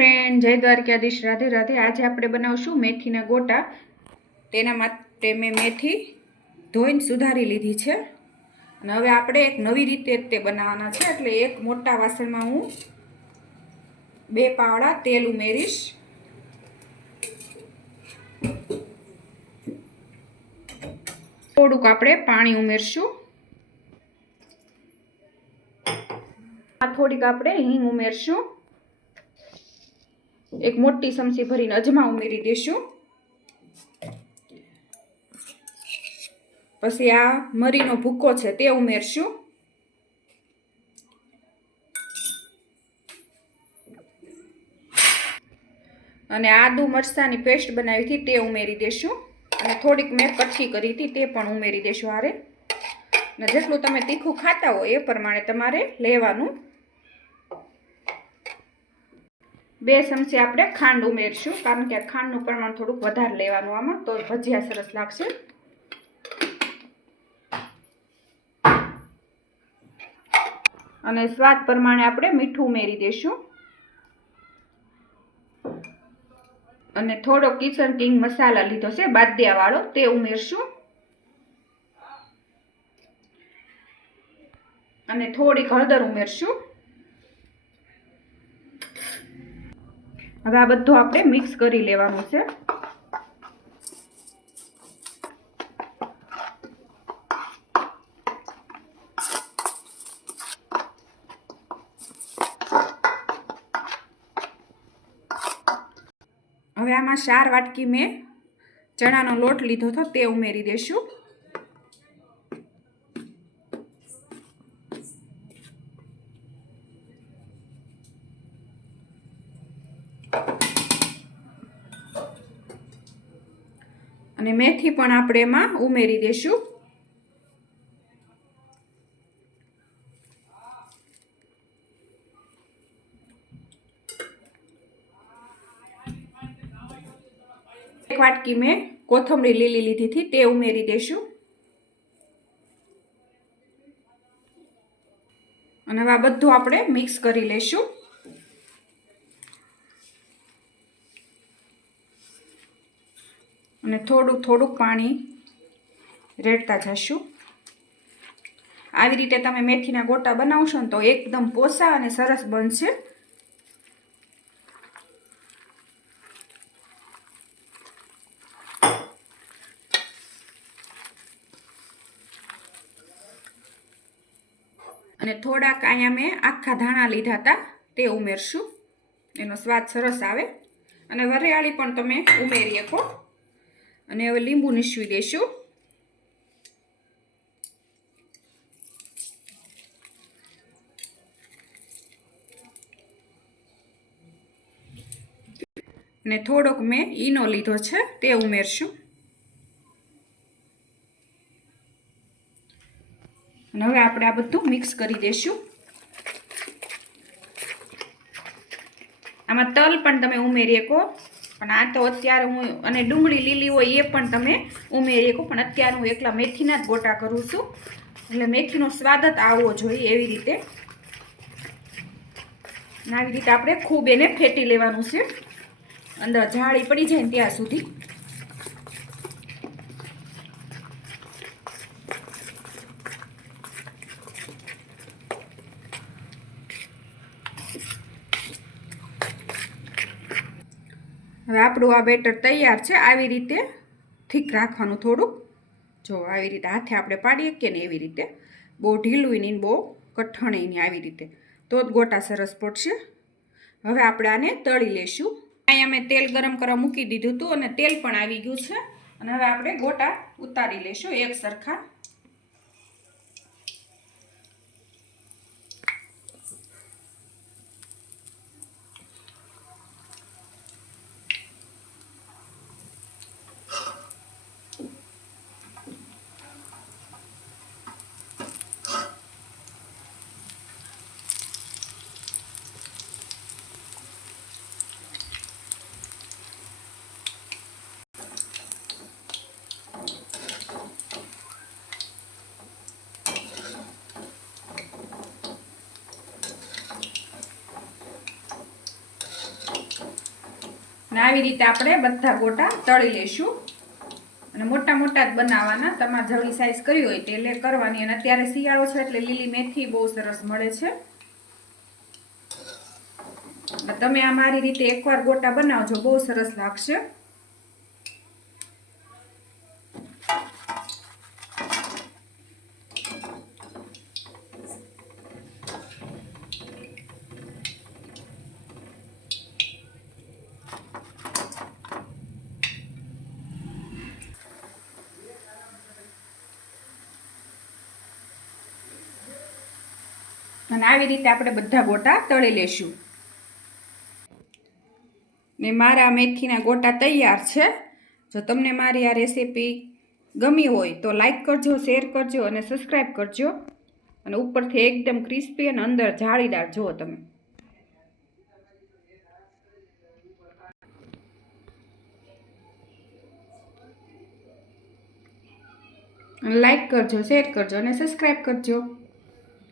Friend, જય દ્વારકાધીશ, રાધે રાધે। આજે આપણે બનાવશું મેથીના ગોટા। તેના માટે મેં મેથી ધોઈને સુધારી લીધી છે અને હવે આપણે એક નવી રીતે તે બનાવવાના છે। એટલે એક મોટા વાસણમાં હું 2 પાવડા તેલ ઉમેરીશ। થોડુંક આપણે પાણી ઉમેરશું। થોડીક આપણે હિંગ ઉમેરશું। एक मोटी चमची भरीने अजमा उमेरी देशुं। पछी आ मरीनो भूको छे ते उमेरशुं। अने आदू मरचानी पेस्ट बनावी थी ते उमेरी देशुं अने थोड़ीक मैं कटकी करी थी ते पण उमेरी देशुं। हारे ने जेटલું તમે तीखું खाता हो ए प्रमाणे तमारे लेवानुं। 2 चमची આપણે ખાંડ ઉમેરશું કારણ કે ખાંડનું પ્રમાણ થોડુંક વધારે લેવાનું આમાં તો ભજીયા સરસ લાગશે। અને સ્વાદ પ્રમાણે આપણે મીઠું ઉમેરી દેશું અને થોડો કિચન કિંગ મસાલા લીધો છે બાદિયા વાળો તે ઉમેરશું અને થોડીક હળદર ઉમેરશું। હવે આ બધું આપણે મિક્સ કરી લેવાનું છે। હવે આમાં 4 વાટકી મેં ચણાનો લોટ લીધો હતો તે ઉમેરી દેશું। અને મેથી પણ આપણે એમાં ઉમેરી દેશું। एक वाटकी में कोथमरी લીલી લીધી थी તે ઉમેરી દેશું અને આ બધું આપણે મિક્સ કરી લેશું। અને થોડું થોડું પાણી રેડતા જશું। આવી રીતે તમે મેથીના ગોટા બનાવશો ને તો એકદમ પોસા અને સરસ બનશે। અને થોડાક અહીંયા મેં આખા ધાણા લીધા હતા તે ઉમેરશું એનો સ્વાદ સરસ આવે। અને વરિયાળી પણ તમે ઉમેરી શકો। અને હવે લીંબુ નીસવી દેશું। અને થોડોક મેં ઈનો લીધો છે તે ઉમેરશું। અને હવે આપણે આ બધું મિક્સ કરી દેશું। આમાં તલ પણ તમે ઉમેરી શકો પણ આ તો અત્યારે હું અને ડુંગળી લીલી હોય એ પણ તમે ઉમેરી શકો પણ અત્યારે હું એકલા મેથીના જ ગોટા કરું છું એટલે મેથીનો સ્વાદ જ આવવો જોઈએ એવી રીતે। આવી રીતે આપણે ખૂબ એને ફેટી લેવાનું છે અંદર જાળી પડી જાય ને ત્યાં સુધી। હવે આપણું આ બેટર તૈયાર છે। આવી રીતે થીક રાખવાનું થોડું જો આવી રીતે હાથે આપણે પાડીએ કે ને એવી રીતે બહુ ઢીલું નહીં બહુ કઠણ નહીં આવી રીતે તો જ ગોટા સરસ પડશે। હવે આપણે આને તળી લેશું। અહીંયા મેં તેલ ગરમ કરવા મૂકી દીધું હતું અને તેલ પણ આવી ગયું છે અને હવે આપણે ગોટા ઉતારી લેશું એક સરખા। અને આવી રીતે આપણે બધા ગોટા તળી લઈશું. અને મોટા મોટા જ બનાવવાના, તમારે જેવડી સાઈઝ કરવી હોય તે કરવાની. અને અત્યારે શિયાળો છે એટલે લીલી મેથી બહુ સરસ મળે છે. તમે આ મારી રીતે એકવાર ગોટા બનાવજો, બહુ સરસ લાગશે. અને આવી રીતે આપણે બધા ગોટા તળી લેશું. ને મારા મેથીના ગોટા તૈયાર છે. જો તમને મારી આ રેસીપી ગમી હોય તો લાઈક કરજો, શેર કરજો અને સબસ્ક્રાઈબ કરજો. અને ઉપરથી એકદમ ક્રિસ્પી અને અંદર જાળીદાર જુઓ તમે. લાઈક કરજો, શેર કરજો અને સબસ્ક્રાઈબ કરજો.